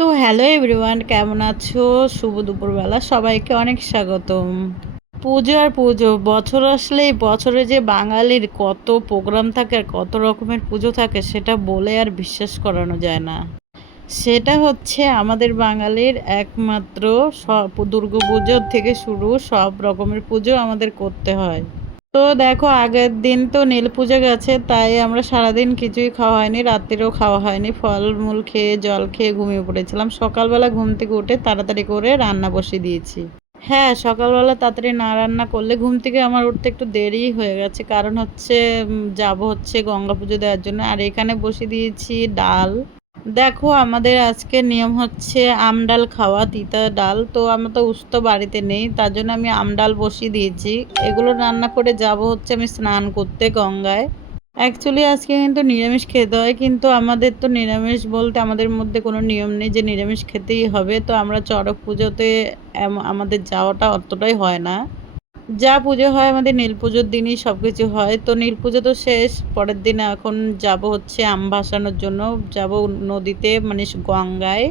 তো hello everyone, কেমন আছো? শুভ দুপুরবেলা, সবাইকে অনেক স্বাগতম। পুজো আর পুজো, বছর আসলেই বছরে যে বাঙালির কত প্রোগ্রাম থাকে আর কত রকমের পুজো থাকে, সেটা বলে আর বিশ্বাস করানো যায় না। সেটা হচ্ছে আমাদের বাঙালির একমাত্র সব দুর্গা পুজোর থেকে শুরু সব রকমের পুজো আমাদের করতে হয়। তো দেখো, আগের দিন তো নীল পুজো গেছে, তাই আমরা সারাদিন কিছুই খাওয়া হয়নি রাত্রেও খাওয়া হয়নি। ফলমূল খেয়ে, জল খেয়ে ঘুমিয়ে পড়েছিলাম। সকালবেলা ঘুম থেকে উঠে তাড়াতাড়ি করে রান্না বসিয়ে দিয়েছি। হ্যাঁ সকালবেলা তাড়াতাড়ি না রান্না করলে ঘুম থেকে আমার উঠতে একটু দেরি হয়ে গেছে। কারণ হচ্ছে যাব হচ্ছে গঙ্গা পুজো দেওয়ার জন্য। আর এখানে বসিয়ে দিয়েছি ডাল। দেখো, আমাদের আজকে নিয়ম হচ্ছে আমডাল খাওয়া, তিতা ডাল। তো আমার তো উস্ত বাড়িতে নেই, তার জন্য আমি আমডাল বসিয়ে দিয়েছি। এগুলো রান্না করে যাব হচ্ছে আমি স্নান করতে গঙ্গায়। অ্যাকচুয়ালি আজকে কিন্তু নিরামিষ খেতে হয়, কিন্তু আমাদের তো নিরামিষ বলতে আমাদের মধ্যে কোনো নিয়ম নেই যে নিরামিষ খেতেই হবে। তো আমরা চড়ক পুজোতে আমাদের যাওয়াটা অতটাই হয় না। যা পুজো হয় আমাদের নীল পুজোর দিনই সব কিছু হয়। তো নীল পুজো তো শেষ, পরের দিন এখন যাব হচ্ছে আম ভাসানোর জন্য। যাব নদীতে মানে গঙ্গায়।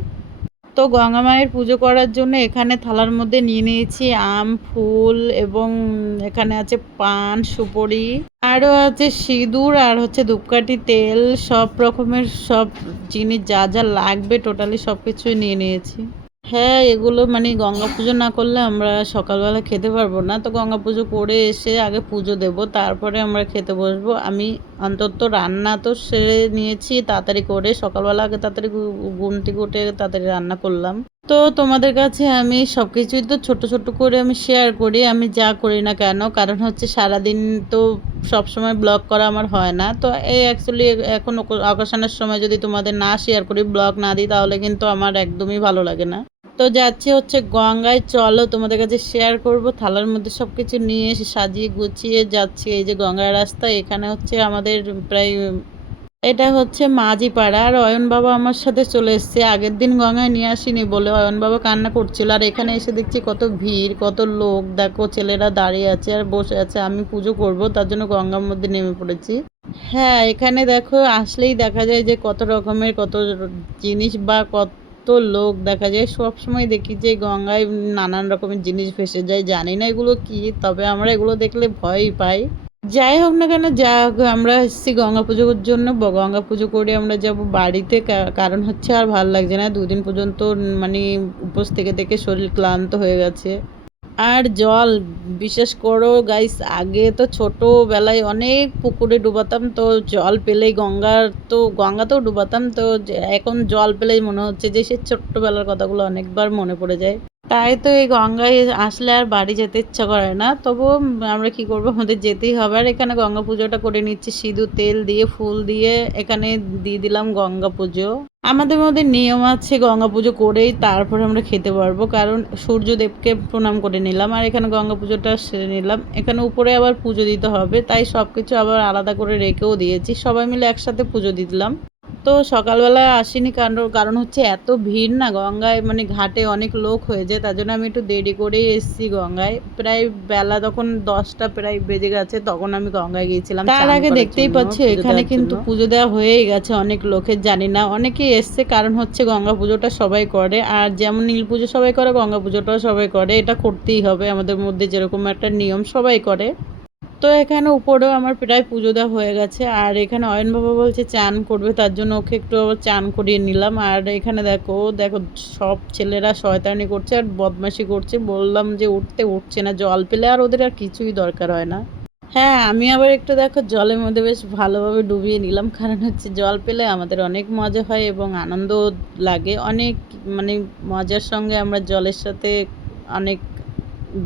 তো গঙ্গা মায়ের পুজো করার জন্য এখানে থালার মধ্যে নিয়ে নিয়েছি আম, ফুল এবং এখানে আছে পান, সুপরি। আরও আছে সিঁদুর আর হচ্ছে ধূপকাঠি, তেল, সব রকমের সব জিনিস যা যা লাগবে টোটালি সব কিছুই নিয়ে নিয়েছি। হ্যাঁ এগুলো মানে গঙ্গা পুজো না করলে আমরা সকালবেলা খেতে পারব না তো গঙ্গা পুজো করে এসে আগে পুজো দেব তারপরে আমরা খেতে বসবো আমি অন্তত রান্না তো সেরে নিয়েছি তাড়াতাড়ি করে সকালবেলা আগে তাড়াতাড়ি ঘুম থেকে তাড়াতাড়ি রান্না করলাম তো তোমাদের কাছে আমি সব কিছুই তো ছোট ছোট করে আমি শেয়ার করি আমি যা করি না কেন কারণ হচ্ছে সারাদিন তো সব সময় ব্লগ করা আমার হয় না তো এই অ্যাকচুয়ালি এখন অকেশনের সময় যদি তোমাদের না শেয়ার করি ব্লগ না দিই তাহলে কিন্তু আমার একদমই ভালো লাগে না তো যাচ্ছি হচ্ছে গঙ্গায়। চলো তোমাদের কাছে শেয়ার করব। থালার মধ্যে সব কিছু নিয়ে এসে সাজিয়ে গুছিয়ে যাচ্ছি এই যে গঙ্গার রাস্তা। এখানে হচ্ছে আমাদের প্রায়, এটা হচ্ছে মাঝিপাড়া। আর অয়ন বাবা আমার সাথে চলে এসছে। আগের দিন গঙ্গায় নিয়ে আসিনি বলে অয়ন বাবা কান্না করছিল। আর এখানে এসে দেখছি কত ভিড়, কত লোক। দেখো ছেলেরা দাঁড়িয়ে আছে আর বসে আছে। আমি পুজো করব, তার জন্য গঙ্গার মধ্যে নেমে পড়েছি। হ্যাঁ এখানে দেখো আসলেই দেখা যায় যে কত রকমের কত জিনিস বা কত লোক দেখা যায় সব সময় দেখি যে গঙ্গায় নানান রকমের জিনিস ভেসে যায়, জানি না এগুলো কি, তবে আমরা এগুলো দেখলে ভয়ই পাই। যাই হোক না কেন, যা আমরা এসেছি গঙ্গা পুজোর জন্য গঙ্গা পুজো করে আমরা যাব বাড়িতে কারণ হচ্ছে আর ভালো লাগছে না, দুদিন পর্যন্ত মানে উপোস থেকে থেকে শরীর ক্লান্ত হয়ে গেছে। আর জল, বিশেষ করো গাইস আগে তো ছোটোবেলায় অনেক পুকুরে ডুবাতাম, তো জল পেলেই গঙ্গার, তো গঙ্গাতেও ডুবাতাম, তো এখন জল পেলেই মনে হচ্ছে যে সে ছোট্টবেলার কথাগুলো অনেকবার মনে পড়ে যায়। তাই তো এই গঙ্গায় আসলে আর বাড়ি যেতে ইচ্ছা করে না। তবুও আমরা কি করব? আমাদের যেতেই হবে। আর এখানে গঙ্গা পুজোটা করে নিচ্ছি। সিঁদুর, তেল দিয়ে, ফুল দিয়ে এখানে দিয়ে দিলাম গঙ্গা পুজো। আমাদের মধ্যে নিয়ম আছে গঙ্গা পুজো করেই তারপরে আমরা খেতে পারব। কারণ সূর্যদেবকে প্রণাম করে নিলাম। আর এখানে গঙ্গা পুজোটা সেরে নিলাম। এখানে উপরে আবার পুজো দিতে হবে। তাই সব কিছু আবার আলাদা করে রেখেও দিয়েছি। সবাই মিলে একসাথে পুজো দিলাম। তো সকালবেলা আসিনি কারণ কারণ হচ্ছে এত ভিড় না গঙ্গায় মানে ঘাটে অনেক লোক হয়ে যায় তার জন্য আমি একটু দেরি করেই এসেছি গঙ্গায়। প্রায় বেলা তখন দশটা প্রায় বেজে গেছে তখন আমি গঙ্গায় গিয়েছিলাম তার আগে দেখতেই পাচ্ছি এখানে কিন্তু পুজো দেওয়া হয়েই গেছে অনেক লোকের জানি না অনেকেই এসছে কারণ হচ্ছে গঙ্গা পুজোটা সবাই করে আর যেমন নীল পুজো সবাই করে গঙ্গা পুজোটাও সবাই করে এটা করতেই হবে আমাদের মধ্যে যেরকম একটা নিয়ম সবাই করে। তো এখানে উপরেও আমার প্রায় পুজো দেওয়া হয়ে গেছে। আর এখানে অয়ন বাবা বলছে চান করবে, তার জন্য ওকে একটু চান করিয়ে নিলাম। আর এখানে দেখো দেখো, সব ছেলেরা শয়তানি করছে আর বদমাশি করছে। বললাম যে উঠতে উঠছে না, জল পেলে আর ওদের আর কিছুই দরকার হয় না। হ্যাঁ আমি আবার একটু দেখো, জলের মধ্যে বেশ ভালোভাবে ডুবিয়ে নিলাম। কারণ হচ্ছে জল পেলে আমাদের অনেক মজা হয় এবং আনন্দ লাগে। অনেক মানে মজার সঙ্গে আমরা জলের সাথে অনেক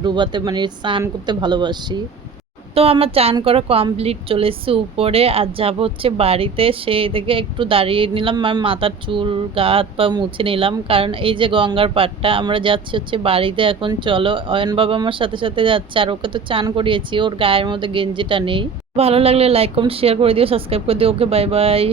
ডুবাতে মানে স্নান করতে ভালোবাসি। তো আমার চান করা কমপ্লিট চলে এসছে উপরে, আর যাব হচ্ছে বাড়িতে। সেই থেকে একটু দাঁড়িয়ে নিলাম আমার মাথার চুল, গা, হাত পা মুছে নিলাম। কারণ এই যে গঙ্গার পাটটা আমরা যাচ্ছি হচ্ছে বাড়িতে। এখন চলো, অয়ন বাবা আমার সাথে সাথে যাচ্ছে, আর ওকে তো চান করিয়েছি, ওর গায়ের মধ্যে গেঞ্জিটা নেই। ভালো লাগলে লাইক কমেন্ট শেয়ার করে দিও সাবস্ক্রাইব করে দিও। Okay bye bye